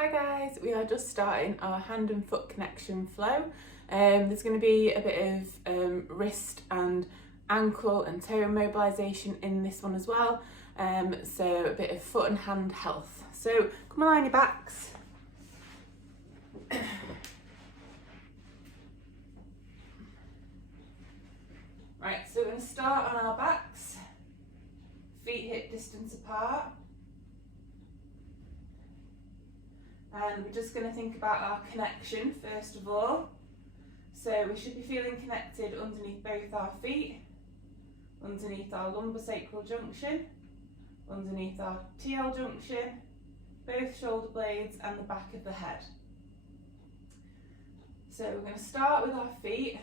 Hi guys, we are just starting our hand and foot connection flow. There's going to be a bit of wrist and ankle and toe mobilisation in this one as well. So a bit of foot and hand health. So come on your backs. Right, so we're going to start on our backs, feet hip distance apart. And we're just going to think about our connection first of all. So we should be feeling connected underneath both our feet, underneath our lumbosacral junction, underneath our TL junction, both shoulder blades and the back of the head. So we're going to start with our feet,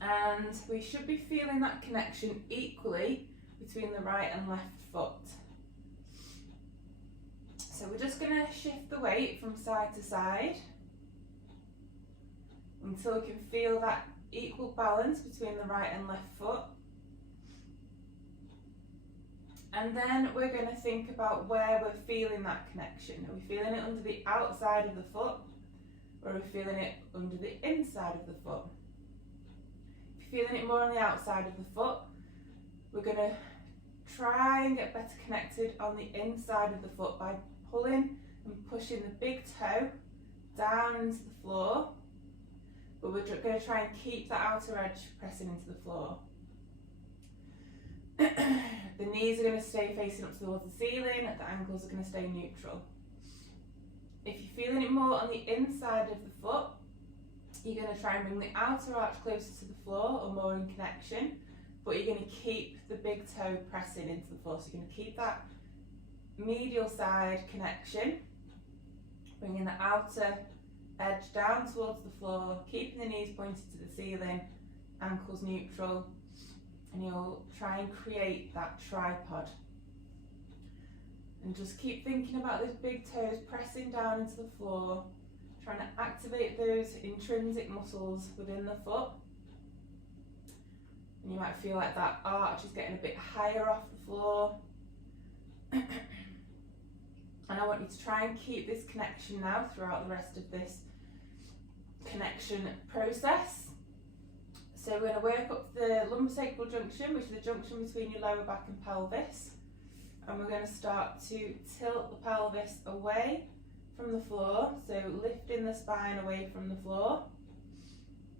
and we should be feeling that connection equally between the right and left foot. So we're just going to shift the weight from side to side until we can feel that equal balance between the right and left foot. And then we're going to think about where we're feeling that connection. Are we feeling it under the outside of the foot, or are we feeling it under the inside of the foot? If you're feeling it more on the outside of the foot, we're going to try and get better connected on the inside of the foot by pulling and pushing the big toe down into the floor, but we're going to try and keep that outer edge pressing into the floor. The knees are going to stay facing up towards the ceiling, the ankles are going to stay neutral. If you're feeling it more on the inside of the foot, you're going to try and bring the outer arch closer to the floor or more in connection, but you're going to keep the big toe pressing into the floor. So you're going to keep that medial side connection, bringing the outer edge down towards the floor, keeping the knees pointed to the ceiling, ankles neutral, and you'll try and create that tripod. And just keep thinking about those big toes pressing down into the floor, trying to activate those intrinsic muscles within the foot. And you might feel like that arch is getting a bit higher off the floor. And I want you to try and keep this connection now throughout the rest of this connection process. So we're going to work up the lumbosacral junction, which is the junction between your lower back and pelvis. And we're going to start to tilt the pelvis away from the floor, so lifting the spine away from the floor,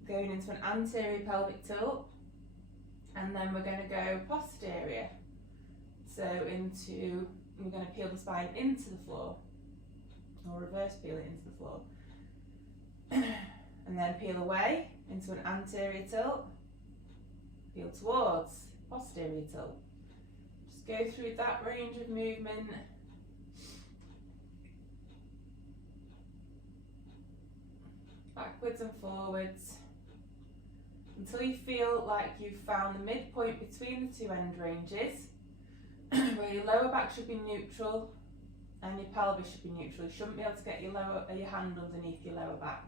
going into an anterior pelvic tilt, and then we're going to go posterior. So we're going to peel the spine into the floor, or reverse peel it into the floor. And then peel away into an anterior tilt, peel towards posterior tilt. Just go through that range of movement. Backwards and forwards, until you feel like you've found the midpoint between the two end ranges, where your lower back should be neutral and your pelvis should be neutral. You shouldn't be able to get your hand underneath your lower back.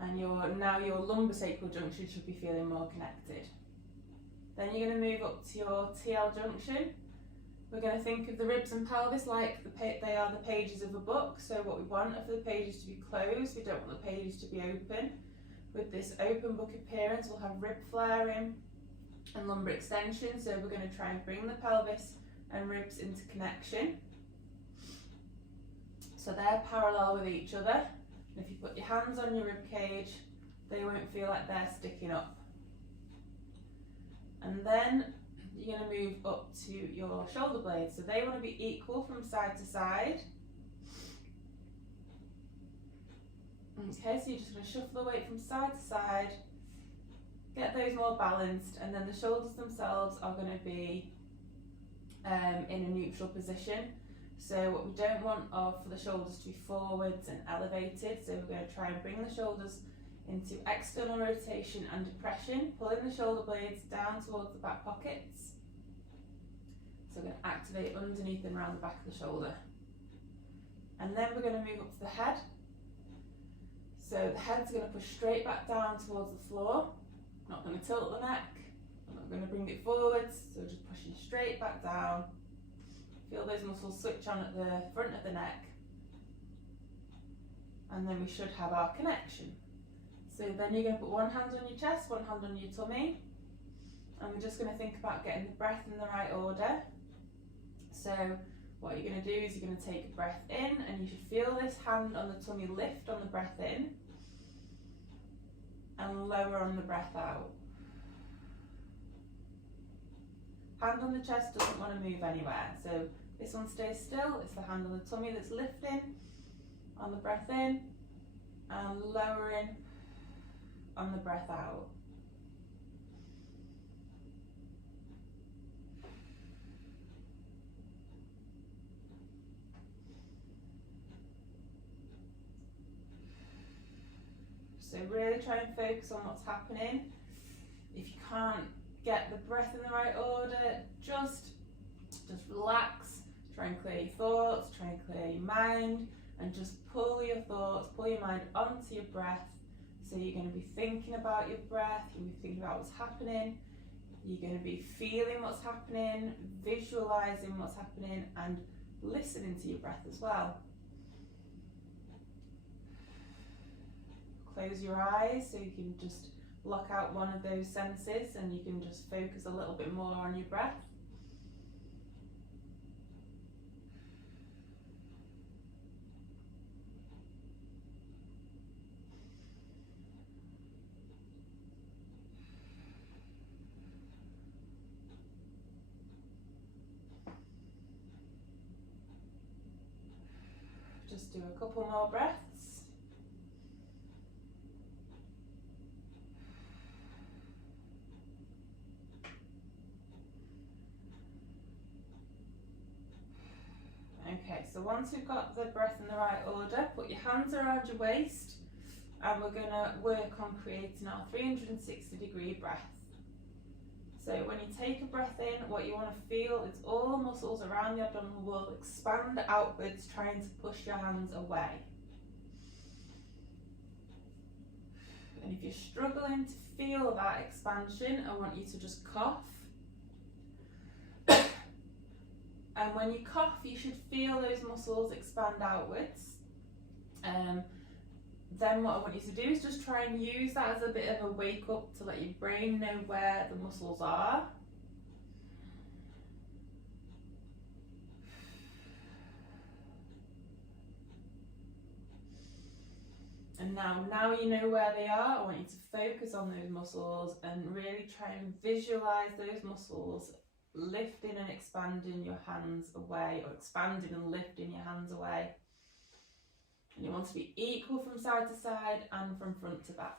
And your lumbosacral junction should be feeling more connected. Then you're going to move up to your TL junction. We're going to think of the ribs and pelvis like they are the pages of a book. So what we want are for the pages to be closed. We don't want the pages to be open. With this open book appearance, we'll have rib flaring and lumbar extension. So we're going to try and bring the pelvis and ribs into connection, so they're parallel with each other. And if you put your hands on your rib cage, they won't feel like they're sticking up. And then you're going to move up to your shoulder blades, so they want to be equal from side to side. Okay, so you're just going to shuffle the weight from side to side, get those more balanced, and then the shoulders themselves are going to be in a neutral position. So what we don't want are for the shoulders to be forwards and elevated, so we're going to try and bring the shoulders into external rotation and depression, pulling the shoulder blades down towards the back pockets. So we're going to activate underneath and around the back of the shoulder. And then we're going to move up to the head. So the head's going to push straight back down towards the floor. Not going to tilt the neck, I'm not going to bring it forwards, so just pushing straight back down. Feel those muscles switch on at the front of the neck. And then we should have our connection. So then you're going to put one hand on your chest, one hand on your tummy. And we're just going to think about getting the breath in the right order. So what you're going to do is you're going to take a breath in, and you should feel this hand on the tummy lift on the breath in and lower on the breath out. Hand on the chest doesn't want to move anywhere, so this one stays still. It's the hand on the tummy that's lifting on the breath in and lowering on the breath out. So really try and focus on what's happening. If you can't get the breath in the right order, just relax, try and clear your thoughts, try and clear your mind, and just pull your thoughts, pull your mind onto your breath. So you're going to be thinking about your breath, you're going to be thinking about what's happening, you're going to be feeling what's happening, visualizing what's happening, and listening to your breath as well. Close your eyes so you can just block out one of those senses and you can just focus a little bit more on your breath. Just do a couple more breaths. Okay, so once we've got the breath in the right order, put your hands around your waist and we're going to work on creating our 360-degree breath. So when you take a breath in, what you want to feel is all the muscles around the abdominal wall expand outwards, trying to push your hands away. And if you're struggling to feel that expansion, I want you to just cough. And when you cough, you should feel those muscles expand outwards. Then what I want you to do is just try and use that as a bit of a wake up to let your brain know where the muscles are. And now you know where they are, I want you to focus on those muscles and really try and visualize those muscles lifting and expanding your hands away, or expanding and lifting your hands away. And you want to be equal from side to side and from front to back.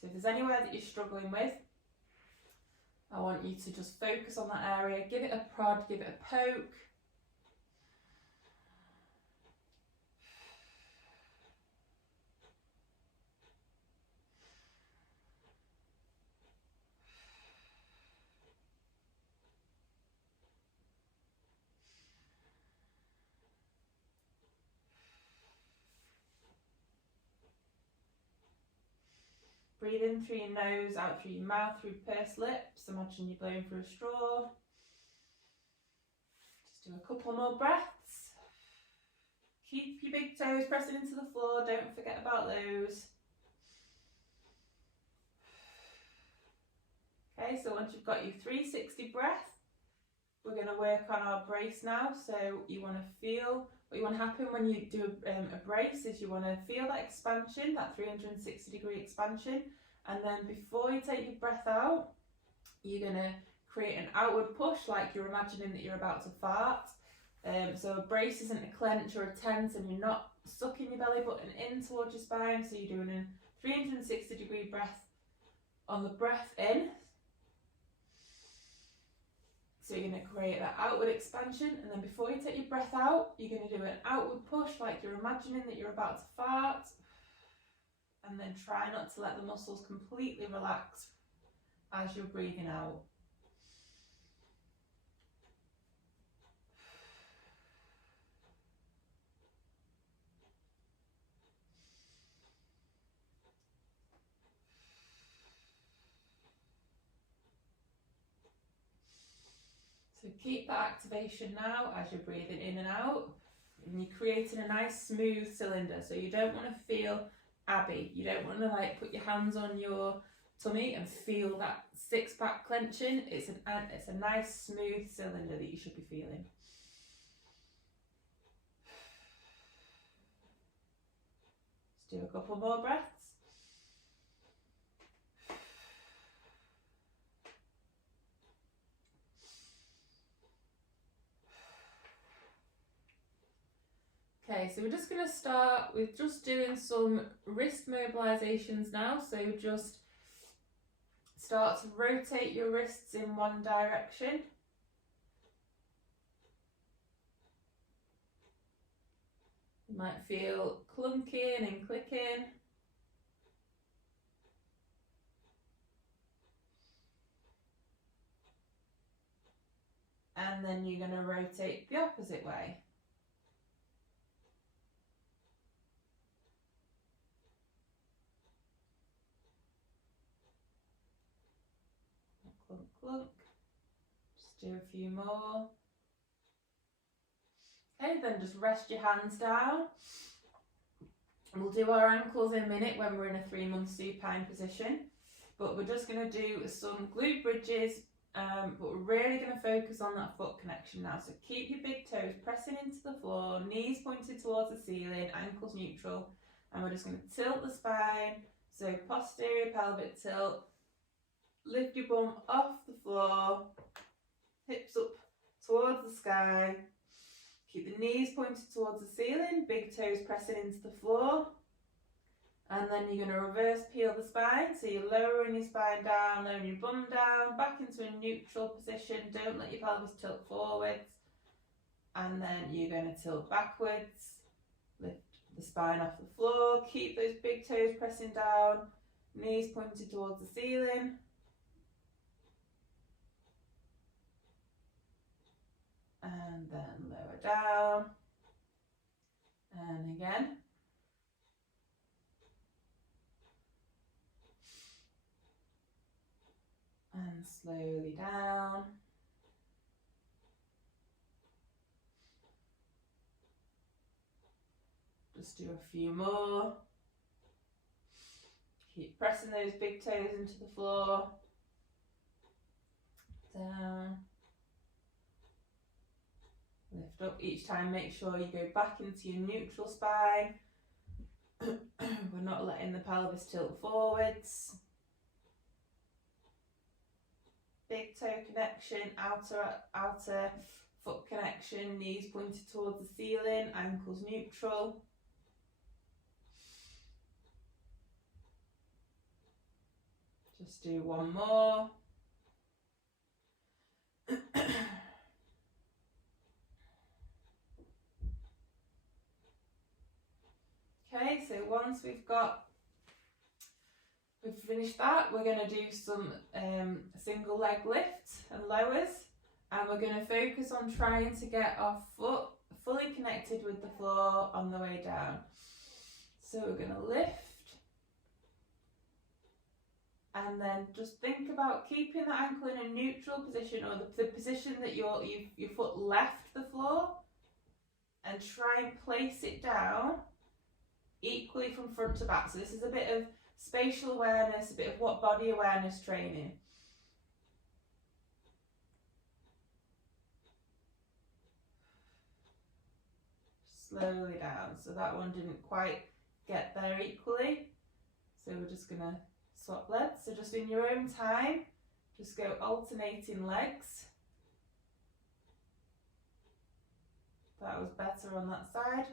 So if there's anywhere that you're struggling with, I want you to just focus on that area, give it a prod, give it a poke. Breathe in through your nose, out through your mouth, through pursed lips. Imagine you're blowing through a straw. Just do a couple more breaths. Keep your big toes pressing into the floor. Don't forget about those. Okay, so once you've got your 360 breath, we're going to work on our brace now. So you want to feel, what you want to happen when you do a brace is you want to feel that expansion, that 360-degree expansion. And then before you take your breath out, you're going to create an outward push like you're imagining that you're about to fart. So a brace isn't a clench or a tense, and you're not sucking your belly button in towards your spine. So you're doing a 360-degree breath on the breath in. So you're going to create that outward expansion, and then before you take your breath out, you're going to do an outward push like you're imagining that you're about to fart, and then try not to let the muscles completely relax as you're breathing out. So keep that activation now as you're breathing in and out. And you're creating a nice smooth cylinder. So you don't want to feel Abby. You don't want to like put your hands on your tummy and feel that six-pack clenching. It's a nice smooth cylinder that you should be feeling. Let's do a couple more breaths. Okay, so we're just going to start with just doing some wrist mobilizations now. So just start to rotate your wrists in one direction. You might feel clunking and clicking. And then you're going to rotate the opposite way. Clunk, clunk. Just do a few more. Okay, then just rest your hands down. We'll do our ankles in a minute when we're in a 3-month supine position, but we're just going to do some glute bridges, but we're really going to focus on that foot connection now. So keep your big toes pressing into the floor, knees pointed towards the ceiling, ankles neutral, and we're just going to tilt the spine. So posterior pelvic tilt, lift your bum off the floor, hips up towards the sky. Keep the knees pointed towards the ceiling, big toes pressing into the floor. And then you're going to reverse peel the spine. So you're lowering your spine down, lowering your bum down, back into a neutral position. Don't let your pelvis tilt forwards. And then you're going to tilt backwards. Lift the spine off the floor. Keep those big toes pressing down, knees pointed towards the ceiling. And then lower down, and again. And slowly down. Just do a few more. Keep pressing those big toes into the floor. Down. Lift up each time, make sure you go back into your neutral spine. We're not letting the pelvis tilt forwards. Big toe connection, outer foot connection, knees pointed towards the ceiling, ankles neutral. Just do one more. Okay, so once we've finished that, we're going to do some single leg lifts and lowers, and we're going to focus on trying to get our foot fully connected with the floor on the way down. So we're going to lift, and then just think about keeping the ankle in a neutral position, or the position that your foot left the floor, and try and place it down equally from front to back. So this is a bit of spatial awareness, a bit of what body awareness training. Slowly down. So that one didn't quite get there equally. So we're just going to swap legs. So just in your own time, just go alternating legs. That was better on that side.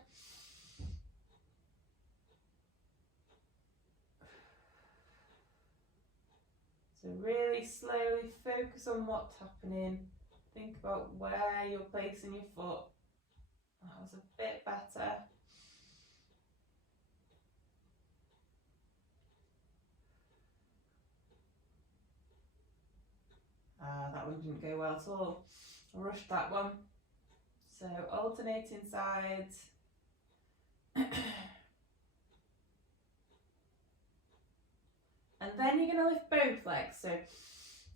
So really slowly focus on what's happening. Think about where you're placing your foot. That was a bit better. That one didn't go well at all. I rushed that one. So alternating sides. And then you're going to lift both legs. So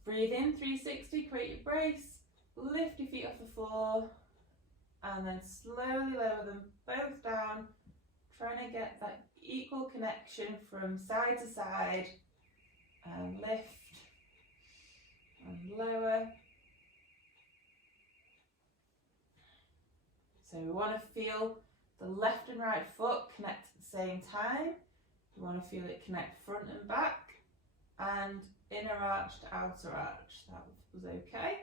breathe in, 360, create your brace. Lift your 4, and then slowly lower them both down, trying to get that equal connection from side to side, and lift and lower. So we want to feel the left and right foot connect at the same time. We want to feel it connect front and back, and inner arch to outer arch. That was okay.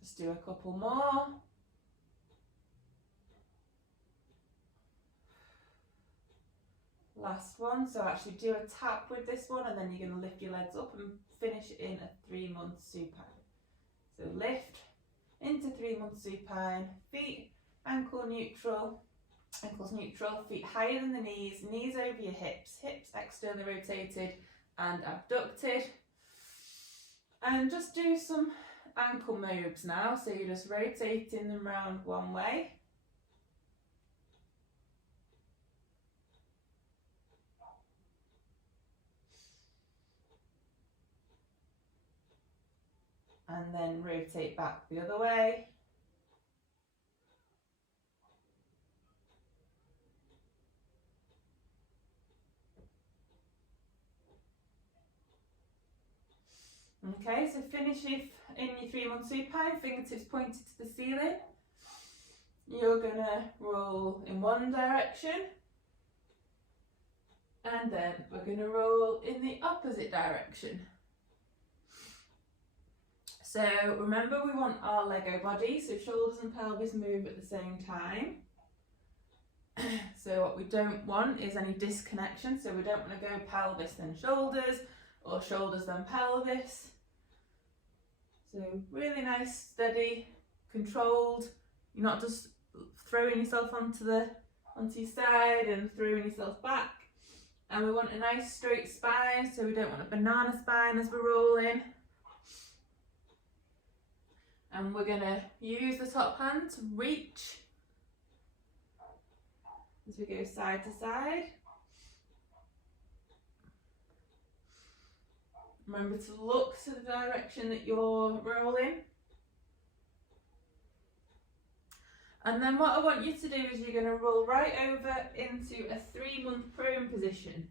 Just do a couple more. Last one. So actually do a tap with this one, and then you're going to lift your legs up and finish it in a 3-month supine. So lift into 3-month supine, feet ankles neutral, feet higher than the knees, knees over your hips, hips externally rotated and abducted. And just do some ankle moves now. So you're just rotating them round one way. And then rotate back the other way. Okay, so finish in your 3-month supine, fingertips pointed to the ceiling. You're going to roll in one direction, and then we're going to roll in the opposite direction. So remember, we want our Lego body, so shoulders and pelvis move at the same time. So what we don't want is any disconnection, so we don't want to go pelvis then shoulders, or shoulders then pelvis. So really nice, steady, controlled. You're not just throwing yourself onto your side and throwing yourself back. And we want a nice straight spine, so we don't want a banana spine as we're rolling. And we're going to use the top hand to reach as we go side to side. Remember to look to the direction that you're rolling. And then what I want you to do is you're going to roll right over into a 3-month prone position.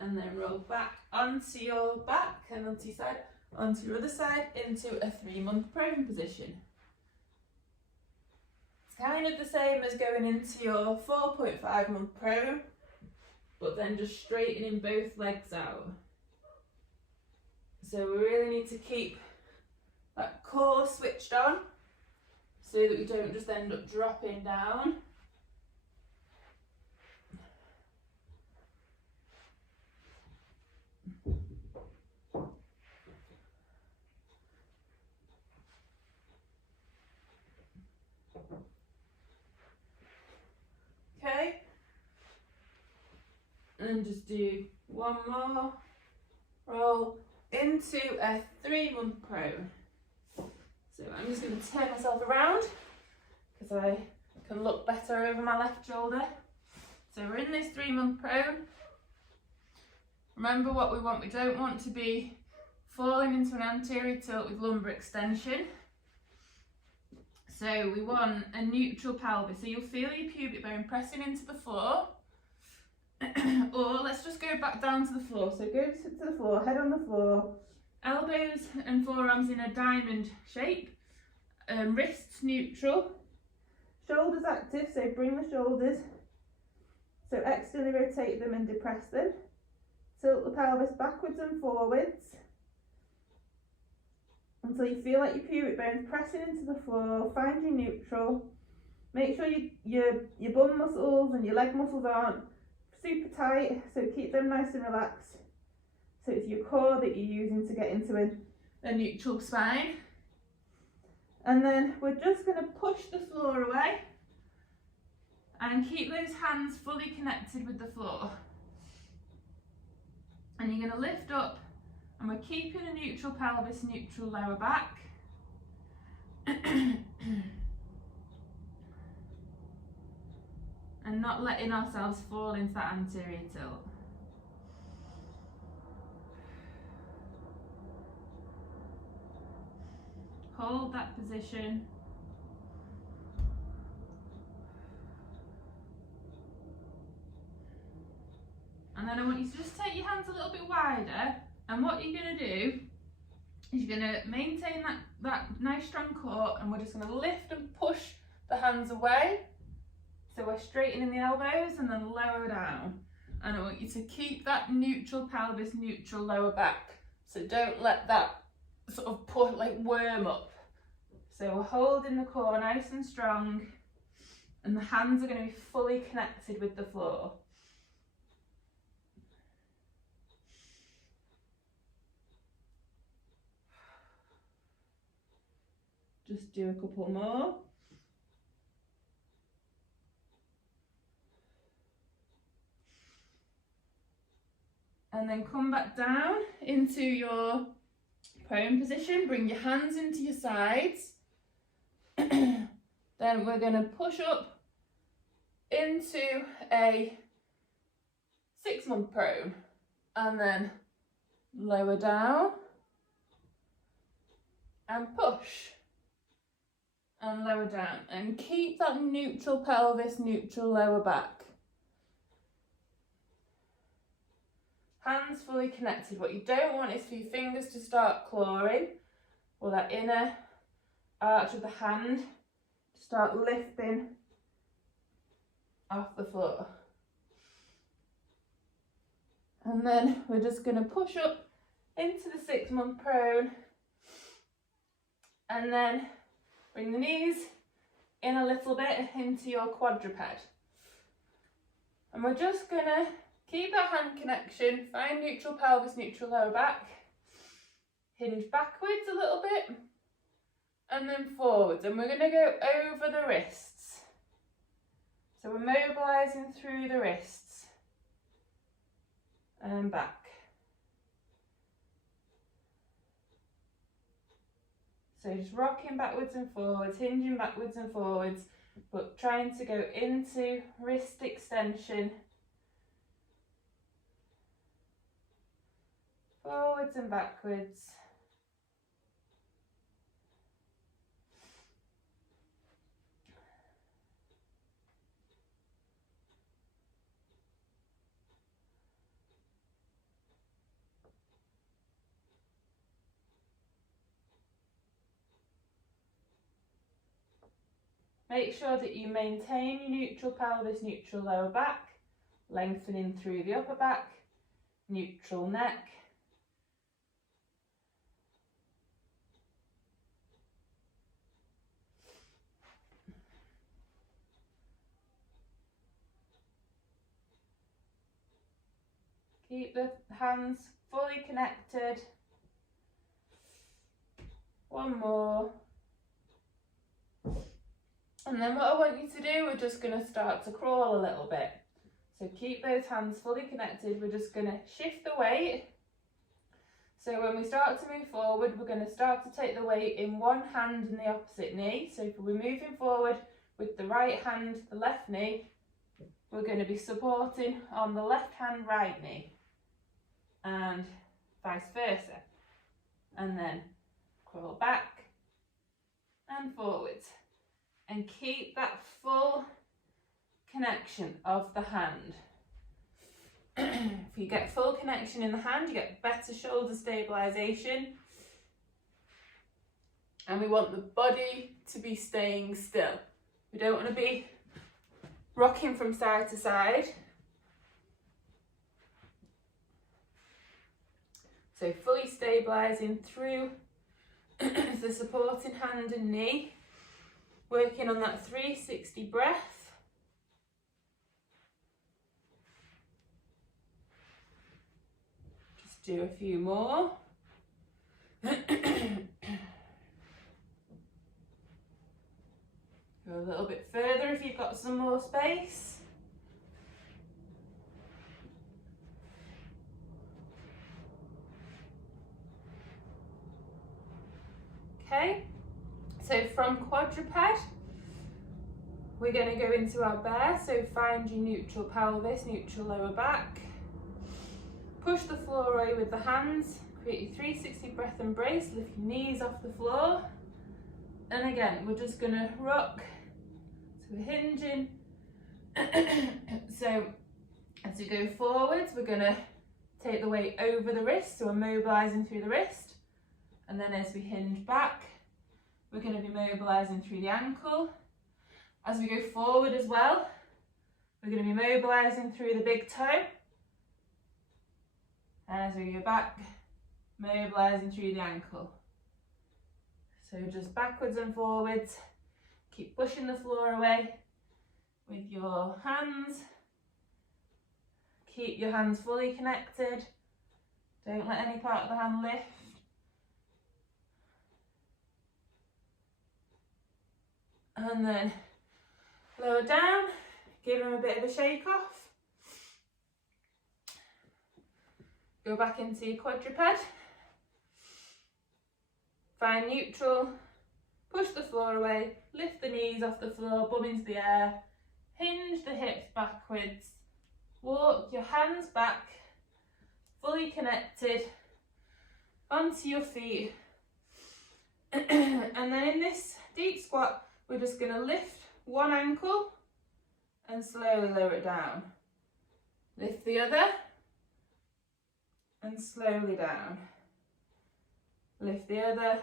And then roll back onto your back and onto your side, onto your other side, into a 3-month prone position. It's kind of the same as going into your 4.5 month prone, but then just straightening both legs out. So we really need to keep that core switched on so that we don't just end up dropping down. Okay, and just do one more roll into a 3-month prone. So I'm just going to turn myself around because I can look better over my left shoulder. So we're in this 3-month prone. Remember what we want. We don't want to be falling into an anterior tilt with lumbar extension. So we want a neutral pelvis. So you'll feel your pubic bone pressing into the floor. Or let's just go back down to the floor. So go to the floor, head on the floor, elbows and forearms in a diamond shape, wrists neutral, shoulders active, so bring the shoulders, so externally rotate them and depress them, tilt the pelvis backwards and forwards until you feel like your pubic bone's pressing into the floor. Find your neutral. Make sure your bum muscles and your leg muscles aren't super tight, so keep them nice and relaxed. So it's your core that you're using to get into a neutral spine. And then we're just going to push the floor away and keep those hands fully connected with the floor. And you're going to lift up, and we're keeping a neutral pelvis, neutral lower back. and not letting ourselves fall into that anterior tilt. Hold that position. And then I want you to just take your hands a little bit wider, and what you're going to do is you're going to maintain that nice strong core, and we're just going to lift and push the hands away. So we're straightening the elbows and then lower down. And I want you to keep that neutral pelvis, neutral lower back. So don't let that sort of push, like worm up. So we're holding the core nice and strong, and the hands are going to be fully connected with the floor. Just do a couple more. And then come back down into your prone position. Bring your hands into your sides. Then we're going to push up into a 6-month prone. And then lower down. And push. And lower down. And keep that neutral pelvis, neutral lower back. Hands fully connected. What you don't want is for your fingers to start clawing, or that inner arch of the hand to start lifting off the floor. And then we're just going to push up into the 6-month prone, and then bring the knees in a little bit into your quadruped. And we're just going to keep that hand connection, find neutral pelvis, neutral lower back, hinge backwards a little bit, and then forwards. And we're going to go over the wrists. So we're mobilising through the wrists and back. So just rocking backwards and forwards, hinging backwards and forwards, but trying to go into wrist extension, forwards and backwards. Make sure that you maintain your neutral pelvis, neutral lower back, lengthening through the upper back, neutral neck. Keep the hands fully connected. One more. And then what I want you to do, we're just going to start to crawl a little bit. So keep those hands fully connected. We're just going to shift the weight. So when we start to move forward, we're going to start to take the weight in one hand and the opposite knee. So if we're moving forward with the right hand, the left knee, we're going to be supporting on the left hand, right knee. And vice versa. And then crawl back and forwards. And keep that full connection of the hand. If you get full connection in the hand, you get better shoulder stabilisation. And we want the body to be staying still. We don't want to be rocking from side to side. So fully stabilising through the supporting hand and knee. Working on that 360 breath. Just do a few more. Go a little bit further if you've got some more space. Okay. So from quadruped, We're going to go into our bear, so find your neutral pelvis, neutral lower back. Push the floor away with the hands, create your 360 breath embrace, lift your knees off the floor. And again, we're just going to rock, so we're hinging. So as we go forwards, we're going to take the weight over the wrist, so we're mobilising through the wrist. And then as we hinge back, we're going to be mobilising through the ankle. As we go forward as well, we're going to be mobilising through the big toe. And as we go back, mobilising through the ankle. So just backwards and forwards. Keep pushing the floor away with your hands. Keep your hands fully connected. Don't let any part of the hand lift. And then lower down, give them a bit of a shake off. Go back into your quadruped. Find neutral, push the floor away, lift the knees off the floor, bum into the air, hinge the hips backwards, walk your hands back, fully connected, onto your feet. And then in this deep squat, we're just going to lift one ankle and slowly lower it down. Lift the other and slowly down. Lift the other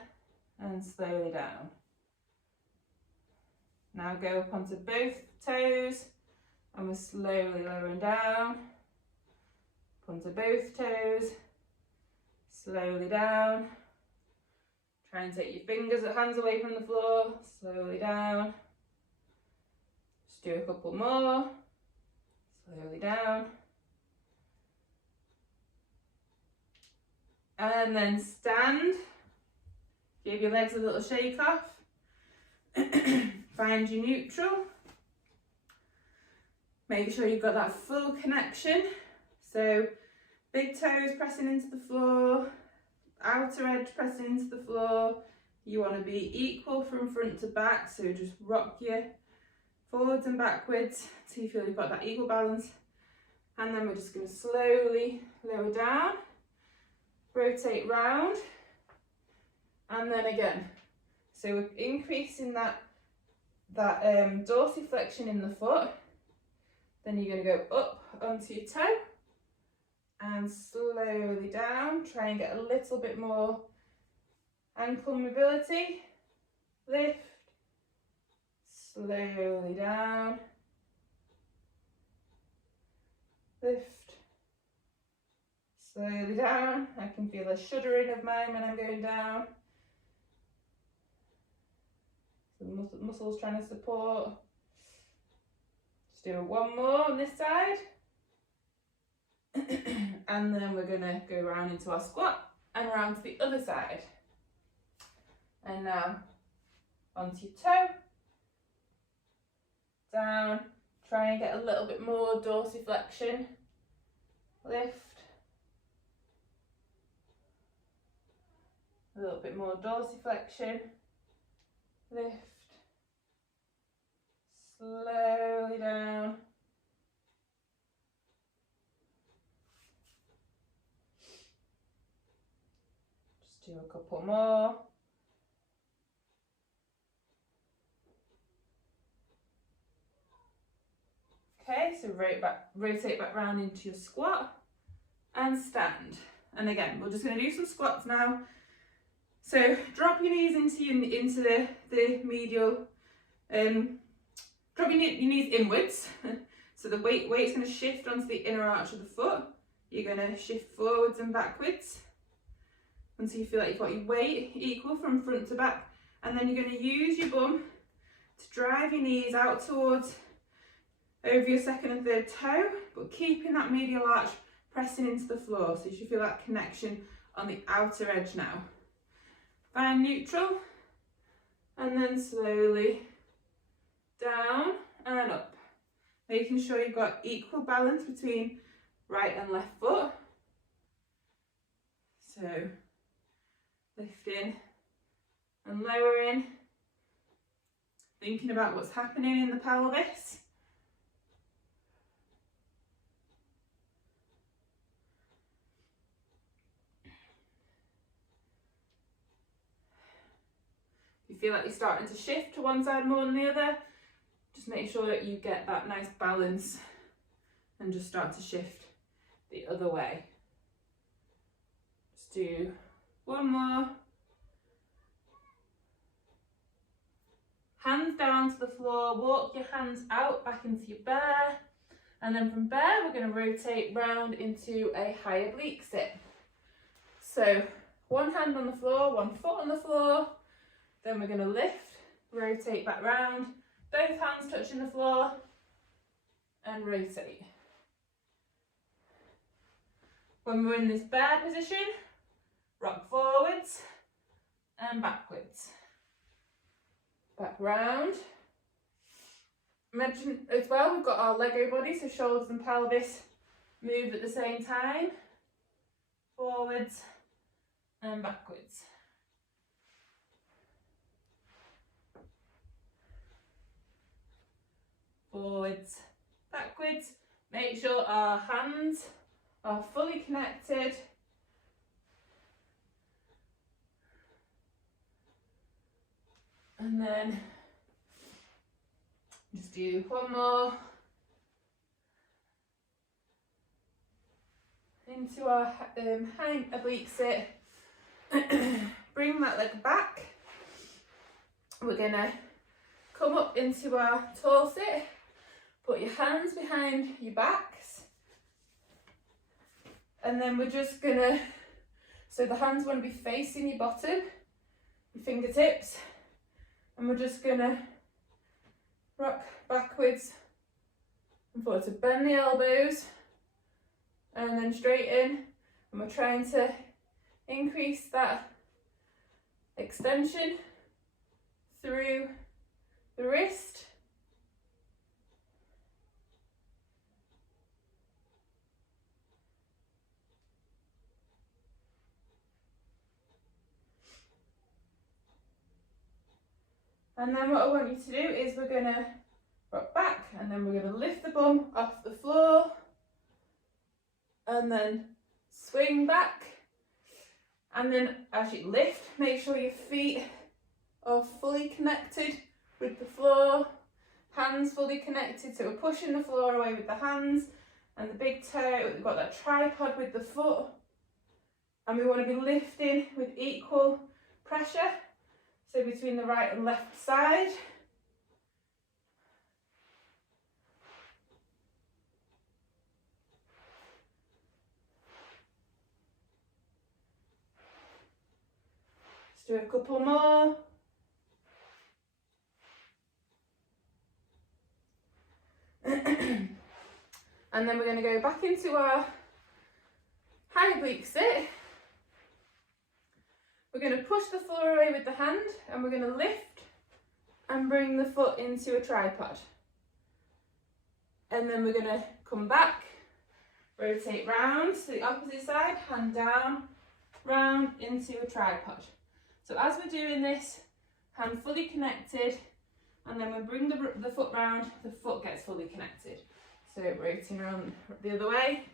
and slowly down. Now go up onto both toes and we're slowly lowering down. Up onto both toes, slowly down. Try and take your fingers or hands away from the floor, slowly down. Just do a couple more, slowly down. And then stand, give your legs a little shake off. Find your neutral. Make sure you've got that full connection. So big toes pressing into the floor, outer edge pressing into the floor. You want to be equal from front to back, so just rock you forwards and backwards till you feel you've got that equal balance. And then we're just going to slowly lower down, rotate round, and then again. So we're increasing that dorsiflexion in the foot. Then you're going to go up onto your toe and slowly down. Try and get a little bit more ankle mobility. Lift, slowly down. Lift, slowly down. I can feel a shuddering of mine when I'm going down. The muscles trying to support. Just do one more on this side. And then we're going to go round into our squat and round to the other side. And now onto your toe, down, try and get a little bit more dorsiflexion, lift, a little bit more dorsiflexion, lift, slowly down. Just do a couple more. Okay, so rotate back round into your squat and stand. And again, we're just going to do some squats now. So drop your knees into the medial, drop your knees inwards. So the weight's going to shift onto the inner arch of the foot. You're going to shift forwards and backwards until you feel like you've got your weight equal from front to back. And then you're going to use your bum to drive your knees out towards over your second and third toe, but keeping that medial arch pressing into the floor, so you should feel that connection on the outer edge now. Find neutral, and then slowly down and up, making sure you've got equal balance between right and left foot. So lifting and lowering, thinking about what's happening in the pelvis. If you feel like you're starting to shift to one side more than the other, just make sure that you get that nice balance and just start to shift the other way. Just do one more. Hands down to the floor, walk your hands out back into your bear, and then from bear we're going to rotate round into a high oblique sit. So one hand on the floor, one foot on the floor, then we're going to lift, rotate back round, both hands touching the floor, and rotate. When we're in this bear position, rock forwards and backwards. Back round. Imagine as well we've got our Lego body, so shoulders and pelvis move at the same time. Forwards and backwards. Forwards, backwards. Make sure our hands are fully connected. And then just do one more. Into our high oblique sit. Bring that leg back. We're gonna come up into our tall sit. Put your hands behind your backs. And then we're just gonna, so the hands want to be facing your bottom, your fingertips. And we're just gonna rock backwards and forward. So bend the elbows and then straighten. And we're trying to increase that extension through the wrist. And then what I want you to do is we're going to rock back and then we're going to lift the bum off the floor and then swing back, and then as you lift, make sure your feet are fully connected with the floor, hands fully connected, so we're pushing the floor away with the hands and the big toe. We've got that tripod with the foot, and we want to be lifting with equal pressure. So between the right and left side. Let's do a couple more. And then we're going to go back into our high oblique sit. We're going to push the floor away with the hand and we're going to lift and bring the foot into a tripod. And then we're going to come back, rotate round to the opposite side, hand down, round into a tripod. So as we're doing this, hand fully connected, and then we bring the foot round, the foot gets fully connected. So rotating around the other way.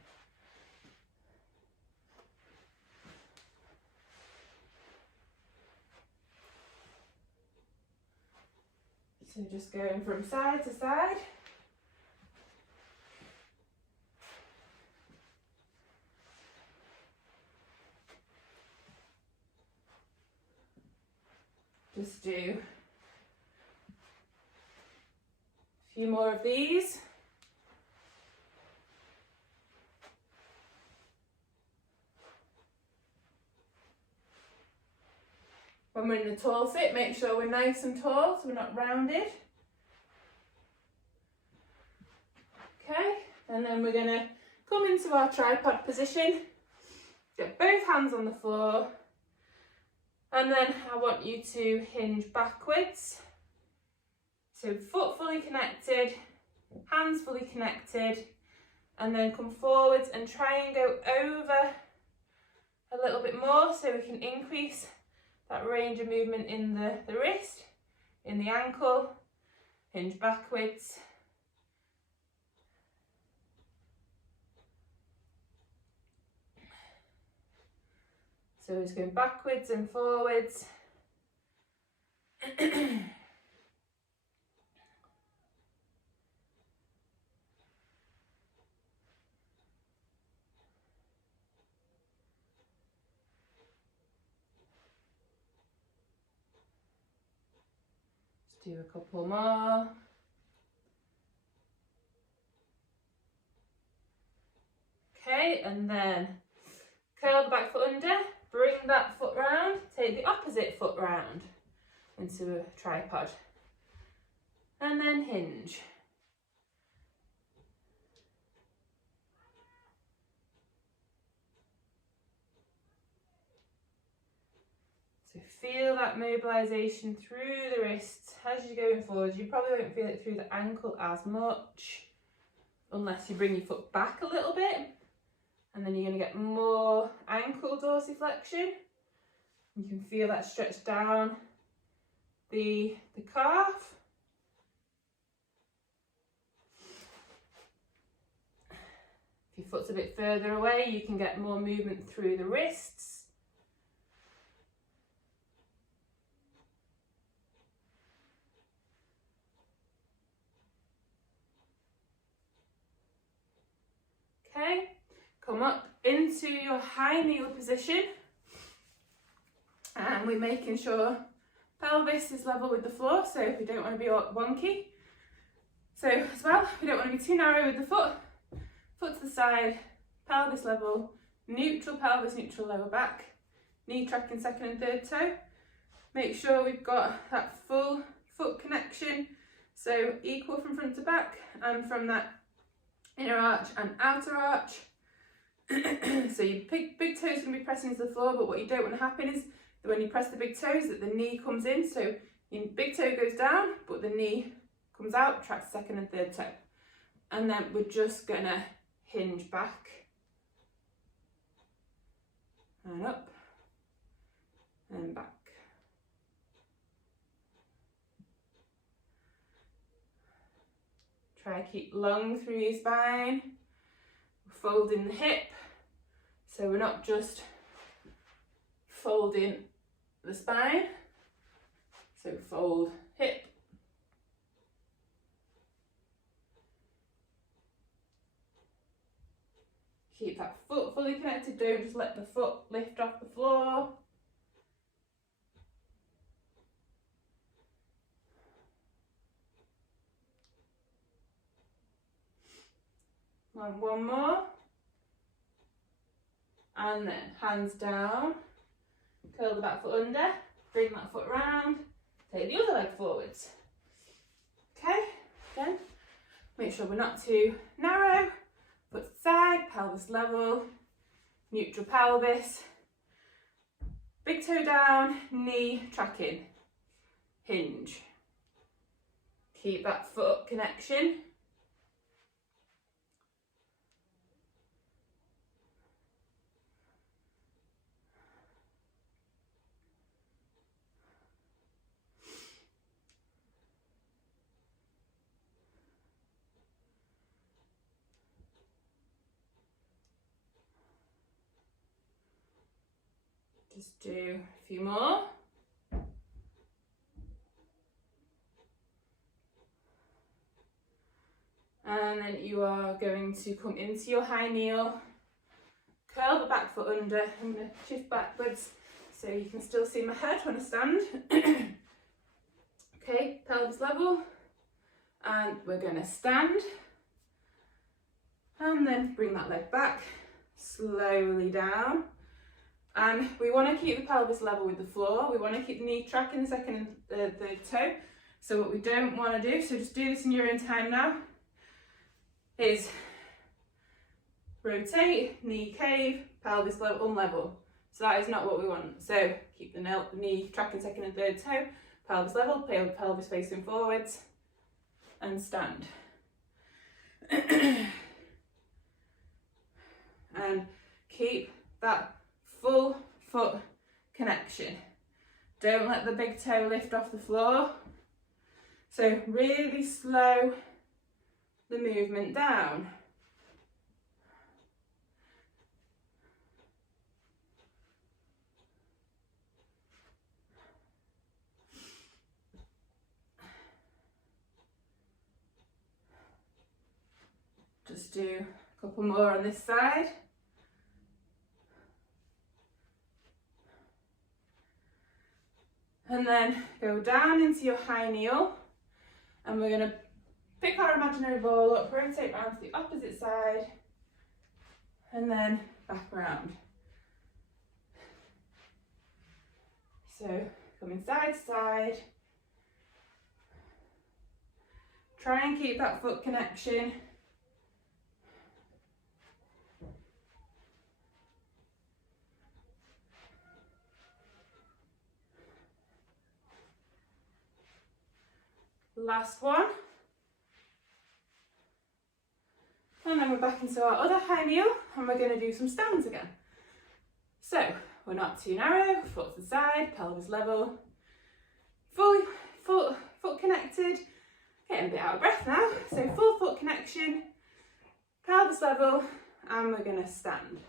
So just going from side to side. Just do a few more of these. When we're in the tall sit, make sure we're nice and tall so we're not rounded. Okay, and then we're going to come into our tripod position, get both hands on the floor, and then I want you to hinge backwards. So foot fully connected, hands fully connected, and then come forwards and try and go over a little bit more so we can increase that range of movement in the wrist, in the ankle, hinge backwards. So it's going backwards and forwards. Let's do a couple more. Okay, and then curl the back foot under, bring that foot round, take the opposite foot round into a tripod, and then hinge. So feel that mobilisation through the wrists as you're going forward. You probably won't feel it through the ankle as much, unless you bring your foot back a little bit, and then you're going to get more ankle dorsiflexion. You can feel that stretch down the calf. If your foot's a bit further away, you can get more movement through the wrists. Okay, come up into your high kneel position, and we're making sure pelvis is level with the floor, so we don't want to be all wonky. So as well, we don't want to be too narrow with the foot to the side, pelvis level, neutral pelvis, neutral lower back, knee tracking second and third toe. Make sure we've got that full foot connection, so equal from front to back and from that inner arch and outer arch. So your big toe is going to be pressing into the floor, but what you don't want to happen is that when you press the big toes that the knee comes in, so your big toe goes down but the knee comes out, tracks second and third toe. And then we're just going to hinge back and up and back. Try to keep long through your spine, folding the hip, so we're not just folding the spine, so fold hip, keep that foot fully connected, don't just let the foot lift off the floor. And one more, and then hands down, curl the back foot under, bring that foot round, take the other leg forwards. Okay, again, make sure we're not too narrow, foot to side, pelvis level, neutral pelvis, big toe down, knee tracking, hinge. Keep that foot connection. Just do a few more. And then you are going to come into your high kneel, curl the back foot under. I'm going to shift backwards so you can still see my head when I stand. Okay, pelvis level. And we're going to stand. And then bring that leg back, slowly down. And we want to keep the pelvis level with the floor. We want to keep the knee tracking the second and third toe. So what we don't want to do, so just do this in your own time now, is rotate, knee cave, pelvis level, unlevel. So that is not what we want. So keep the knee tracking second and third toe, pelvis level, pelvis facing forwards, and stand. And keep that full foot connection. Don't let the big toe lift off the floor. So really slow the movement down. Just do a couple more on this side. And then go down into your high kneel, and we're going to pick our imaginary ball up, rotate around to the opposite side, and then back around. So coming side to side. Try and keep that foot connection. Last one. And then we're back into our other high kneel, and we're going to do some stands again. So we're not too narrow, foot to the side, pelvis level, full foot connected. Getting a bit out of breath now. So full foot connection, pelvis level, and we're going to stand.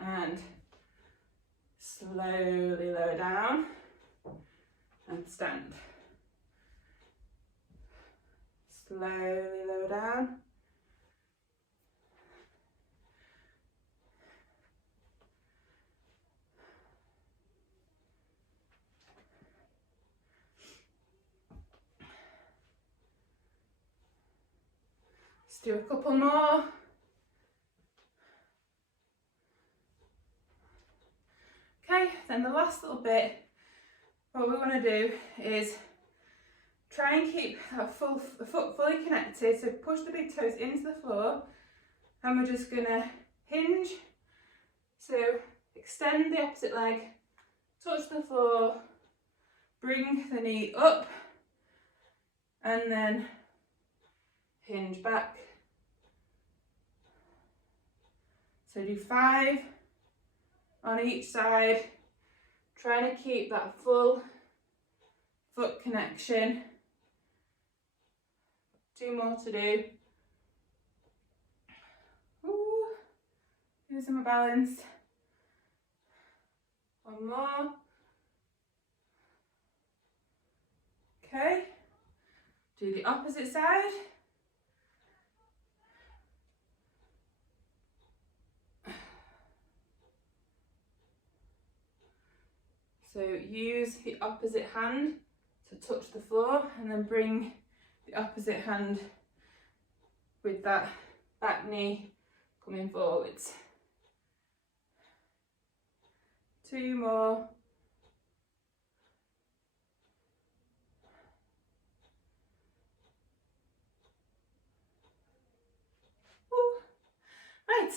And slowly lower down and stand. Slowly lower down. Let's do a couple more. Okay, then the last little bit, what we want to do is try and keep that foot fully connected, so push the big toes into the floor, and we're just going to hinge, so extend the opposite leg, touch the floor, bring the knee up, and then hinge back. So do 5 on each side, trying to keep that full foot connection. 2 more to do. Ooh, losing my balance. 1 more. Okay, do the opposite side. So use the opposite hand to touch the floor, and then bring the opposite hand with that back knee coming forwards. 2 more. Ooh. Right,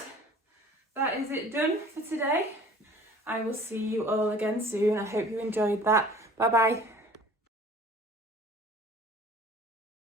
that is it done for today. I will see you all again soon. I hope you enjoyed that. Bye bye.